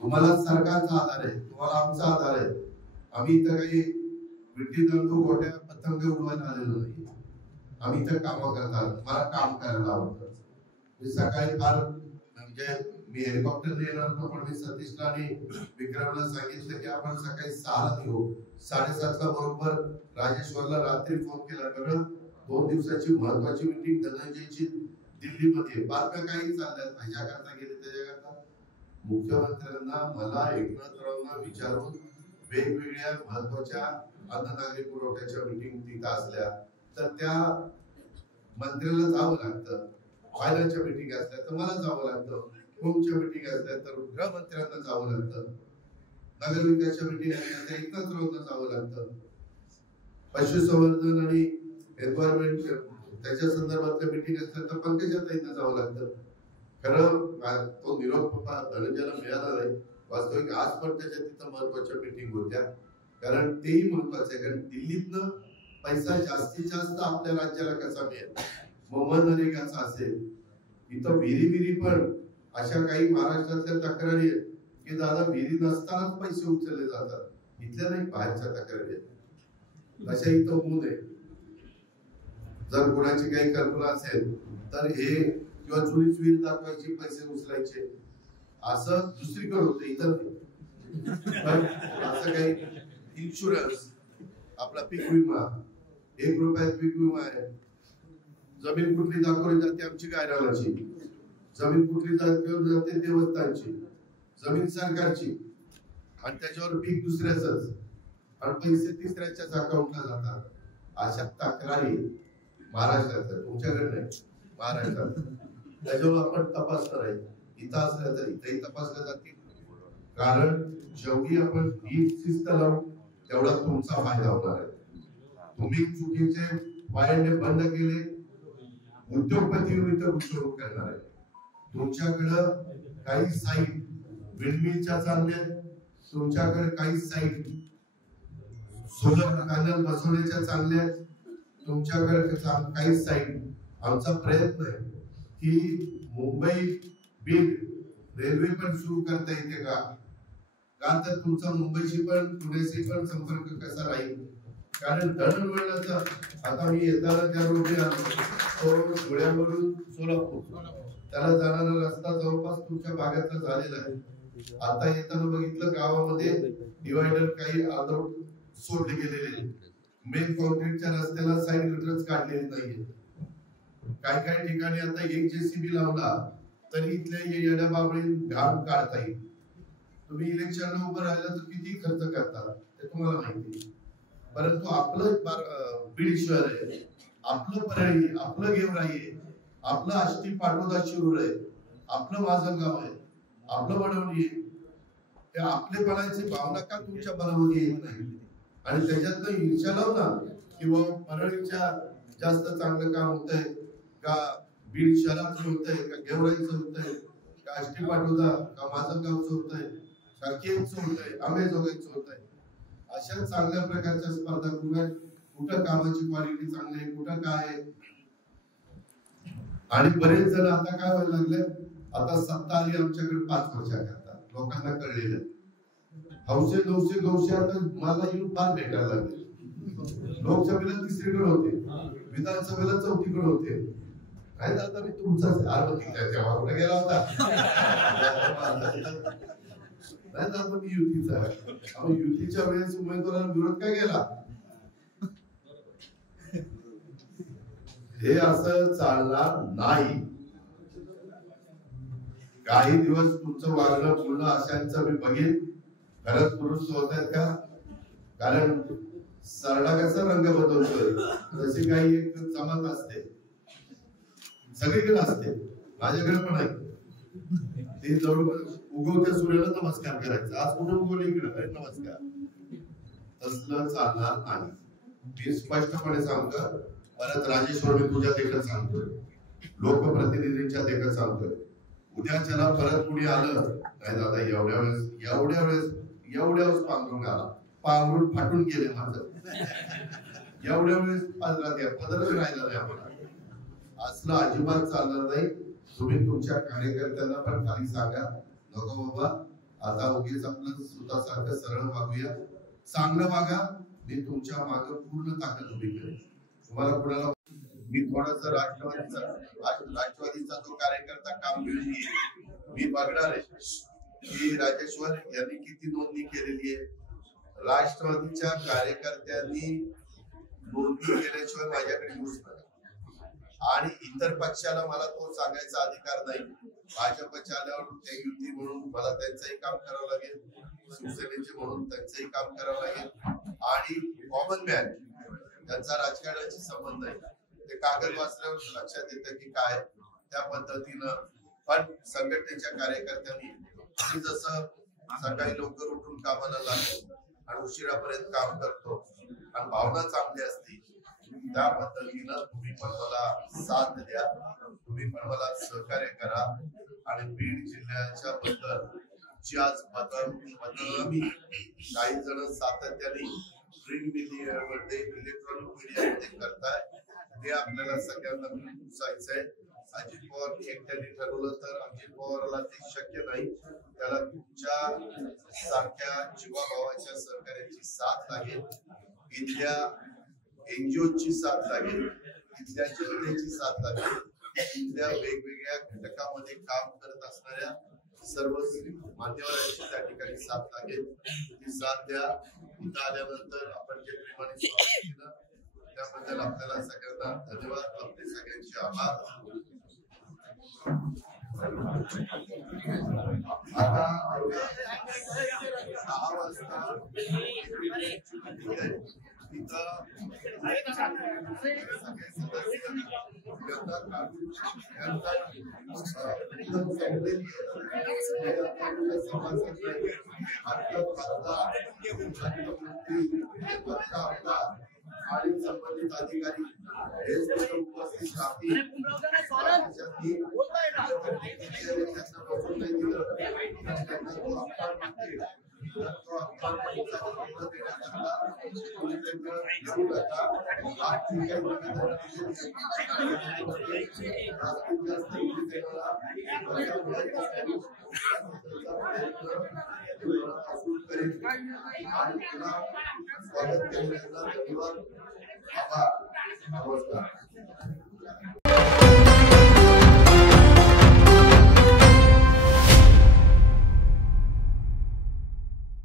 तुम्हाला सरकारचा आधार आहे, तुम्हाला आमचा आधार आहे. आम्ही इथं काही विटी दंडू गोट्या पतंग उडवायला आलेलो नाही. आम्ही इथं काम करतात, मला काम करायला आवडतं. मी सकाळी फार म्हणजे मी हेलिकॉप्टरने येणार होतो, पण मी सतीशला आणि विक्रमला सांगितलं की आपण सकाळी 6ला निघू. 7:30ला बरोबर राजेश्वरला रात्री फोन केला, कारण 2 दिवसाची महत्वाची मीटिंग धनंजयची दिल्लीमध्ये. बातम्या काही चालल्यात, ह्याच्याकरता गेले त्याच्याकरता. मुख्यमंत्र्यांना मला एकनाथरावांना विचारून वेगवेगळ्या महत्वाच्या अन्न नागरी पुरवठ्याच्या मीटिंग तिथं असल्या तर त्या मंत्र्याला जावं लागतं. फायनान्सच्या मीटिंग असल्या तर मला जावं लागतं. होमच्या मीटिंग असल्या तर गृहमंत्र्यांना जावं लागतं. नगरविकासच्या मीटिंग असल्या तर एकनाथरावांना जावं लागतं. पशुसंवर्धन आणि एन्व्हायरमेंट त्याच्या संदर्भातल्या मीटिंग असल्या तर पंकजाताईंना जावं लागतं. खरं तो निरोप धनंजयला मिळाला नाही. वास्तविक आज पण त्याच्या तिथं महत्वाच्या मीटिंग होत्या, कारण तेही महत्वाचं आहे. कारण दिल्लीतनं पैसा जास्तीत जास्त आपल्या राज्याला कसा मिळेल, मनरेगाचा असेल. इथं विहिरी पण अशा काही महाराष्ट्रातल्या तक्रारी आहेत की दादा विहिरी नसतानाच पैसे उचलले जातात. इथल्या नाही, बाहेरच्या तक्रारी आहेत. अशा इथं होऊ नये. जर कोणाची काही कल्पना असेल तर हे किंवा जुनीच विहीर दाखवायची, पैसे उचलायचे, असं दुसरीकडे होतं, इथं नाही. पण असं काही इन्शुरन्स, आपला पीक विमा, 1 रुपयात पीक विमा आहे. जमीन कुठली दाखवली जाते, आमची गायरानाची. जमीन कुठली दाखवली जाते, देवस्थानची. जमीन सरकारची, आणि त्याच्यावर पीक दुसऱ्याच, आणि पैसे तिसऱ्याच्याच अकाउंटला जातात. अशा तक्रारी महाराष्ट्रात, तुमच्याकडे नाही, महाराष्ट्रात. त्याच्यावर आपण तपासणार आहे. इथं असल्या तर इथेही तपासल्या जातील. कारण जेवढी आपण ही शिस्त लावू तेवढा तुमचा फायदा होणार आहे. तुम्ही चुकीचे वायंडे बंद केले, उद्योगपती इथं गुंतवणूक करणार आहे. तुमच्याकडं काही साईट विंडमिलच्या चांगल्या, तुमच्याकडे काही साईट सोलर पॅनल बसवण्याच्या चांगल्या, तुमच्याकडे काही साईट. आमचा प्रयत्न आहे की मुंबई बीड रेल्वे पण सुरू करता येते का, तर तुमचा मुंबईशी पण पुण्याशी पण संपर्क कसा राहील. कारण दळणवळणाचा आता मी येताना त्या रोडने आलो, धुळ्यावरून सोलापूर त्याला जाणारा रस्ता जवळपास तुमच्या भागातला झालेला आहे. आता येताना बघितलं गावामध्ये डिवायडर काही अर्धवट सोडले गेलेले. मेन कॉन्क्रीटच्या रस्त्याला साईड गटरच काढलेले नाहीये. काही ठिकाणी आता एक जेसीबी लावला तरी इथल्या येड्या बाबळी घाण काढता येईल. तुम्ही इलेक्शनला उभं राहिलं तर किती खर्च करता ते तुम्हाला माहिती. परंतु आपलं बीड शहर आहे, आपलं परळी, आपलं गेवराई आहे, आपलं आष्टी पाटोदा शिरूर आहे, आपलं माझगाव आहे, आपलं वडवणी आहे. त्या आपलेपणाची भावना का तुमच्या मनामध्ये येत नाही? आणि त्याच्यातनं ईर्ष्या लावणार किंवा परळीच्या जास्त चांगलं काम होतंय का, बीड शहराचं होतंय का, गेवराईचं होतंय का, आष्टी पाटोदा का माझगावचं होतंय का, केमचं होतंय, आंबेजोगाईचं होतंय. अशा चांगल्या प्रकारच्या स्पर्धा कुठं कामाची क्वालिटी चांगली आहे, कुठं काय आहे. आणि बरेच जण आता काय व्हायला लागले, आता सत्ता आली आमच्याकडे 5 वर्षाकरता, लोकांना कळलेलं हौसे नवसे गौसे आता मला येऊन फार भेटायला लागले. लोकसभेला 3रीकडे होते, विधानसभेला 4थीकडे होते. काय दादा मी तुमचाच तेव्हा कुठे गेला होता, नाही दादा मी युतीचा. युतीच्या वेळेस उमेदवाराला विरोध काय केला? हे असं चालणार नाही. काही दिवस तुमचं वागणं बोलणं अशांचं मी बघेन. खरंच दुरुस्त होत आहेत का? कारण सरडा कसा रंग बदलतोय तशी काही एक जमात असते, सगळीकडे असते, माझ्याकडे पण आहे. ते जवळ उगवत्या सूर्याला नमस्कार करायचा. आज कुठे उगवले, इकडे नमस्कार. तसलं चालणार नाही. मी स्पष्टपणे सांगतो. परत राजेश्वर मी तुझ्या देखत सांगतोय, लोकप्रतिनिधींच्या देखत सांगतोय, उद्याच्याला परत कुणी आलं नाही दादा एवढ्या वेळेस पांघरून आला, पांघरून फाटून गेले माझं, एवढ्या वेळेस पदरच राहिला नाही आम्हाला. असलं अजिबात चालणार नाही. तुम्ही तुमच्या कार्यकर्त्यांना पण खाली सांगा, नको बाबा, आता उगीच आपलं स्वतःसारखं सरळ वागूया, चांगलं वागा, मी तुमच्या मागे पूर्ण ताकद उभी करेन. तुम्हाला कुणाला मी थोडासा राष्ट्रवादीचा जो कार्यकर्ता काम मी बघणार आहे की राजेश्वर यांनी किती नोंदणी केलेली आहे. राष्ट्रवादीच्या कार्यकर्त्यांनी नोंदणी केल्याशिवाय माझ्याकडे येऊच नका. आणि इतर पक्षाला मला तो सांगायचा अधिकार नाही. भाजपच्या आल्यावर ते युती म्हणून मला त्यांचंही काम करावं लागेल, शिवसेनेचे म्हणून त्यांचंही काम करावं लागेल. आणि कॉमन मॅन त्यांचा राजकारणाशी संबंध आहे. ते कागद वाचल्यावर लक्षात येतं की काय त्या पद्धतीनं. पण संघटनेच्या कार्यकर्त्यांनी मी जसं सकाळी लवकर उठून कामाला लागतो आणि उशिरापर्यंत काम करतो आणि भावना चांगली असते, त्या पद्धतीनं तुम्ही पण मला साथ द्या, तुम्ही पण मला सहकार्य करा. आणि बीड जिल्ह्याच्या बद्दल जी आज बदनामी काही जण सातत्याने प्रिंट मीडियामध्ये, इलेक्ट्रॉनिक मीडियामध्ये करताय, ते आपल्याला सगळ्यांना पुसायचंय. अजित पवार एकट्याने ठरवलं तर अजित पवारला ते शक्य नाही. त्याला तुमच्या सारख्या जीवाभावाच्या सहकार्याची साथ लागेल, इथल्या एनजीओची साथ लागेल, इथल्या जनतेची साथ लागेल, इथल्या वेगवेगळ्या घटकामध्ये काम करत असणाऱ्या सर्व मान्यवरांची त्या ठिकाणी साथ लागेल. ती साथ द्या. इथं आल्यानंतर आपण जे प्रेमाने स्वागत केलं त्याबद्दल आपल्याला सगळ्यांना धन्यवाद. आपले सगळ्यांचे आभार. आता 6 वाजता आणि संबंधित अधिकारी उपस्थित राहतील. स्वागत केलेला धन्यवाद. नमस्कार.